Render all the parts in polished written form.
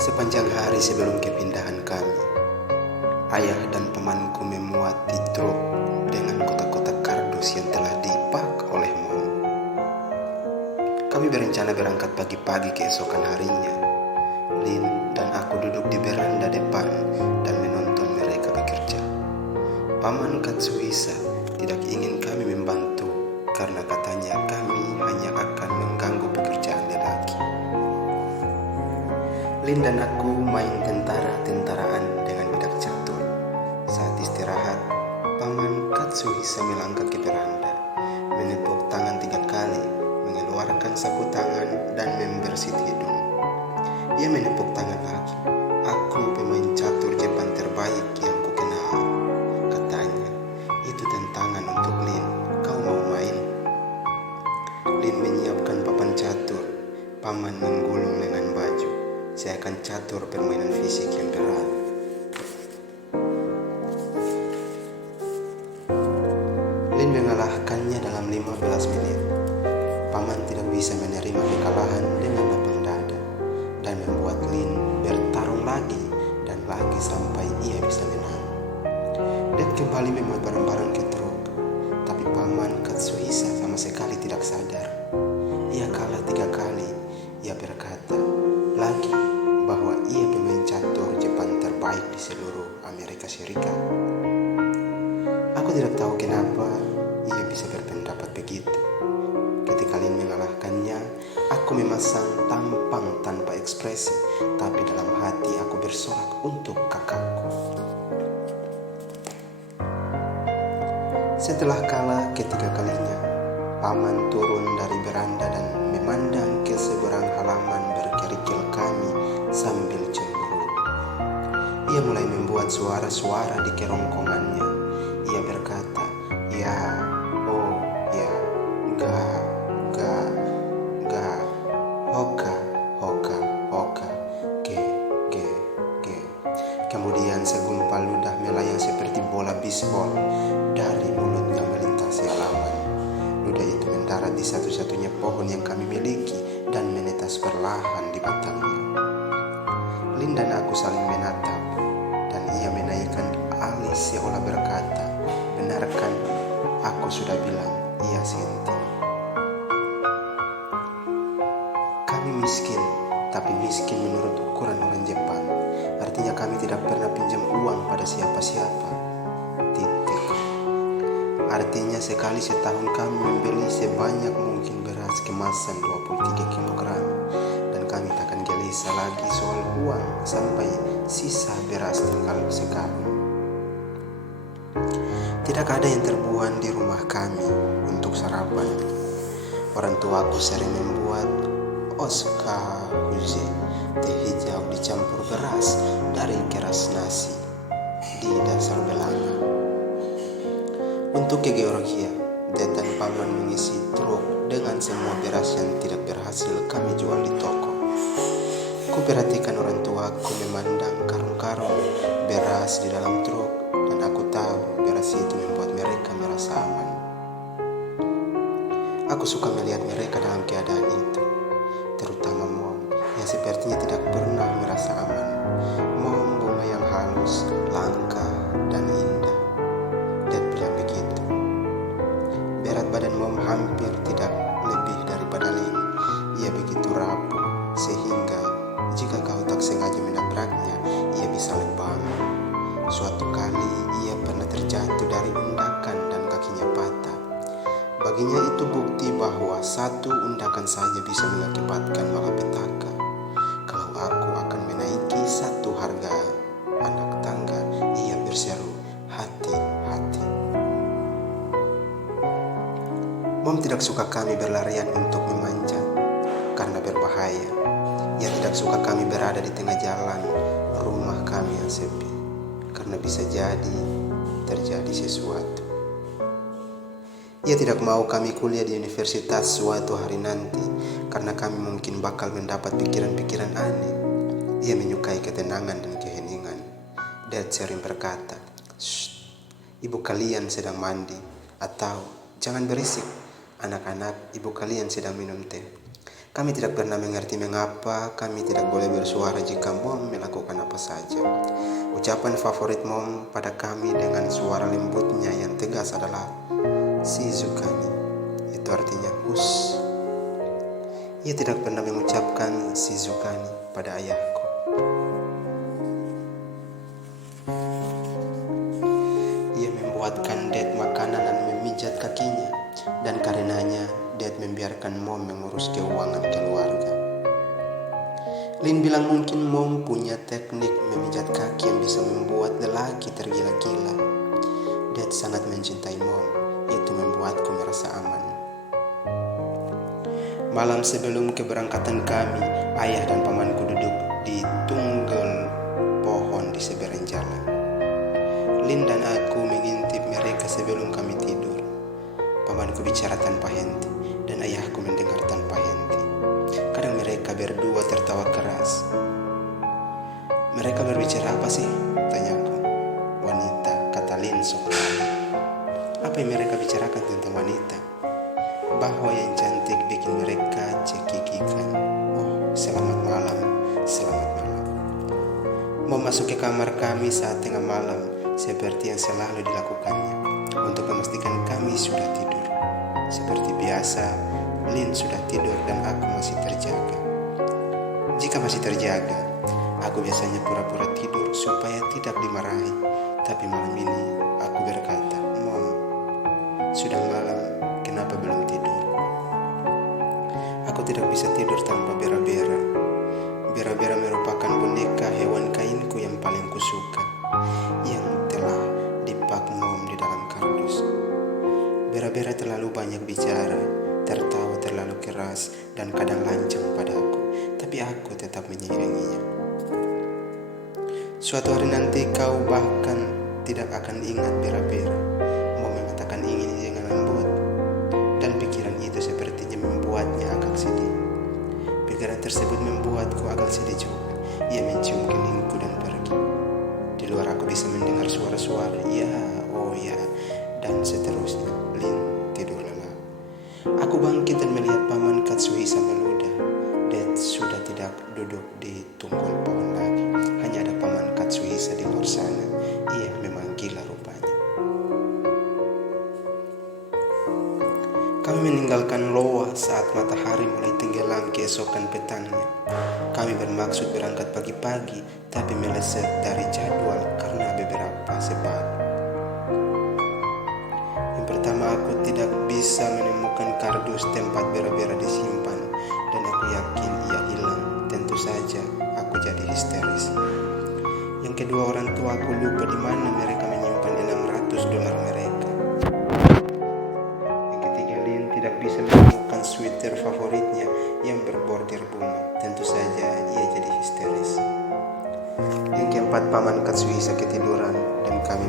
Sepanjang hari sebelum kepindahan kami, ayah dan pamanku memuat di truk dengan kotak-kotak kardus yang telah dipak oleh Mom. Kami berencana berangkat pagi-pagi keesokan harinya. Lin dan aku duduk di beranda depan dan menonton mereka bekerja. Paman Katsuhisa tidak ingin kami membantu karena katanya kami hanya akan mengganggu pekerjaan lelaki. Lin dan aku main tentara-tentaraan dengan bidak catur. Saat istirahat, Paman Katsuhisa melangkah ke beranda, menepuk tangan 3 kali, mengeluarkan sapu tangan dan membersit hidung. Ia menepuk tangan lagi. Aku pemain catur Jepang terbaik yang kukenal, katanya. Itu tantangan untuk Lin. Kau mau main? Lin menyiapkan papan catur. Paman menggulung lengan baju. Saya akan catur permainan fisik yang berat. Lin mengalahkannya dalam 15 menit. Paman tidak bisa menerima kekalahan dengan lapang dada dan membuat Lin bertarung lagi dan lagi sampai ia bisa menang. Dan kembali memuat barang-barang ke truk. Tapi Paman Katsuhisa sama sekali tidak sadar. Ia kalah 3 kali. Ia berkata lagi bahwa ia pemain catur Jepang terbaik di seluruh Amerika Serikat. Aku tidak tahu kenapa ia bisa berpendapat begitu. Ketika Lin mengalahkannya, aku memasang tampang tanpa ekspresi, tapi dalam hati aku bersorak untuk kakakku. Setelah kalah ketiga kalinya, Paman turun dari beranda dan memandang ke seberang halaman berkerikil kami sambil cemburu. Ia mulai membuat suara-suara di kerongkongannya. Ia berkata, ya, oh, ya, ga, hoka, ge. Kemudian segumpal ludah melayang seperti bola bisbol dari mulutnya melintasi halaman. Ludah itu mendarat di satu-satunya pohon yang kami miliki dan menetas perlahan di batangnya. Lin dan aku saling menatap dan ia menaikkan alis seolah berkata, benarkan aku sudah bilang, iya Sinti. Kami miskin, tapi miskin menurut ukuran orang Jepang. Artinya kami tidak pernah pinjam uang pada siapa-siapa. Titik. Artinya sekali setahun kami membeli sebanyak mungkin beras kemasan 23 kg dan kami takkan gelisah lagi soal uang sampai sisa beras tinggal sekarang. Tidak ada yang terbuang di rumah kami untuk sarapan. Orang tuaku sering membuat oskahuze, teh hijau dicampur beras dari keras nasi di dasar belanga. Untuk ke Georgia, Detan Paman mengisi truk dengan semua beras yang tidak berhasil kami jual di toko. Kuperhatikan orang tuaku memandang karung-karung beras di dalam truk dan aku tahu beras itu membuat mereka merasa aman. Aku suka melihat mereka dalam keadaan itu, terutama Mom yang sepertinya tidak pernah merasa aman. Mom bunga yang halus, langka, dan indah. Dad bilang begitu. Berat badan Mom hampir tidak lebih daripada Lin. Ia begitu rapuh sehingga jika kau tak sengaja menabraknya, ia bisa lebam. Suatu kali ia pernah terjatuh dari undakan dan kakinya patah. Baginya itu bukti bahwa satu undakan saja bisa mengakibatkan malapetaka. Kalau aku akan menaiki satu harga anak tangga, ia berseru, hati-hati. Mom tidak suka kami berlarian untuk memanjat karena berbahaya. Ia tidak suka kami berada di tengah jalan rumah kami yang sepi karena bisa jadi terjadi sesuatu. Ia tidak mau kami kuliah di universitas suatu hari nanti karena kami mungkin bakal mendapat pikiran-pikiran aneh. Ia menyukai ketenangan dan keheningan. Dad sering berkata, "Shh, ibu kalian sedang mandi," atau "Jangan berisik, anak-anak, ibu kalian sedang minum teh." Kami tidak pernah mengerti mengapa kami tidak boleh bersuara jika Mom melakukan apa saja. Ucapan favorit Mom pada kami dengan suara lembutnya yang tegas adalah Shizukani. Itu artinya hush. Ia tidak pernah mengucapkan Shizukani pada ayahku. Ia membuatkan Dad makanan dan memijat kakinya, dan karenanya Dad membiarkan Mom mengurus keuangan keluarga. Lin bilang mungkin Mom punya teknik memijat kaki yang bisa membuat lelaki tergila-gila. Dad sangat mencintai Mom, itu membuatku merasa aman. Malam sebelum keberangkatan kami, ayah dan pamanku duduk di tunggal pohon di seberang jalan. Lin dan aku mengintip mereka sebelum kami tidur. Pamanku bicara tanpa henti, dan ayahku mendengar tanpa henti. Kadang mereka berdua tertawa keras. Mereka berbicara apa sih? Tanyaku. Wanita, kata Lin sopan. Apa yang mereka bicarakan tentang wanita? Bahwa yang cantik bikin mereka cekikikan. Oh, selamat malam, selamat malam. Memasuki kamar kami saat tengah malam, seperti yang selalu dilakukannya, untuk memastikan kami sudah tidur. Seperti biasa, Lin sudah tidur dan aku masih terjaga. Jika masih terjaga, aku biasanya pura-pura tidur supaya tidak dimarahi. Tapi malam ini aku berkata, Mom, sudah malam, kenapa belum tidur? Aku tidak bisa tidur tanpa Bera-Bera. Bera-Bera merupakan boneka hewan kainku yang paling kusuka, yang telah dipak Mom di dalam kardus. Bera-Bera terlalu banyak bicara, tertawa terlalu keras, dan kadang lancang padaku, tapi aku tetap menyayanginya. Suatu hari nanti kau bahkan tidak akan ingat Bera-Bera. Mom mengatakan ingin dengan lembut, dan pikiran itu sepertinya membuatnya agak sedih. Pikiran tersebut membuatku agak sedih juga. Ia mencium keningku dan pergi. Di luar aku bisa mendengar suara-suara, ya, oh ya, dan seterusnya. Lin tidur lelap. Aku bangkit dan melihat paman Katsuhisa meludah. Dad sudah tidak duduk di tunggul pohon lagi. Hanya ada paman Katsuhisa di luar sana. Ia memang gila rupanya. Kami meninggalkan Loa saat matahari mulai tenggelam keesokan petangnya. Kami bermaksud berangkat pagi-pagi, tapi meleset dari jadwal karena beberapa sebab. Yang pertama, aku tidak bisa menemukan kardus tempat Bera-Bera disimpan, dan aku yakin ia hilang. Tentu saja, aku jadi histeris. Yang kedua, orang tua aku lupa di mana mereka menyimpan $600 mereka. Tidak bisa menemukan sweater favoritnya yang berbordir bunga. Tentu saja ia jadi histeris. Yang keempat, paman Katsuhisa ketiduran dan kami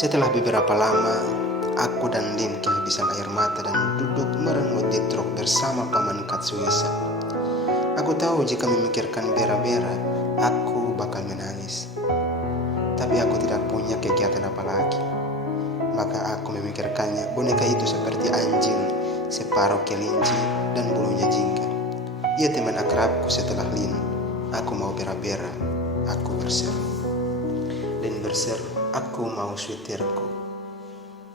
Setelah beberapa lama, aku dan Lin kehabisan air mata dan duduk merengut di truk bersama paman Katsuhisa. Aku tahu jika memikirkan Bera-Bera, aku bakal menangis. Tapi aku tidak punya kegiatan apa lagi. Maka aku memikirkannya, boneka itu seperti anjing, separuh kelinci, dan bulunya jingga. Ia teman akrabku setelah Lin. Aku mau Bera-Bera, aku berseru. Lin berseru, aku mau sweaterku.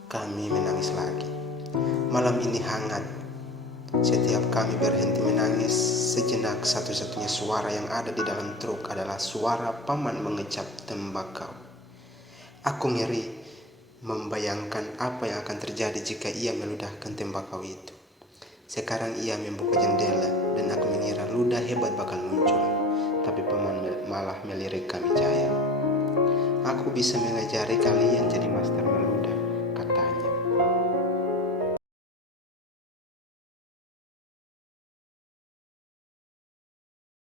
Kami menangis lagi. Malam ini hangat. Setiap kami berhenti menangis, sejenak satu-satunya suara yang ada di dalam truk adalah suara paman mengecap tembakau. Aku ngeri membayangkan apa yang akan terjadi jika ia meludahkan tembakau itu. Sekarang ia membuka jendela dan aku mengira ludah hebat bakal muncul. Tapi paman malah melirik kami jaya. Aku bisa mengajari kalian jadi master meludah.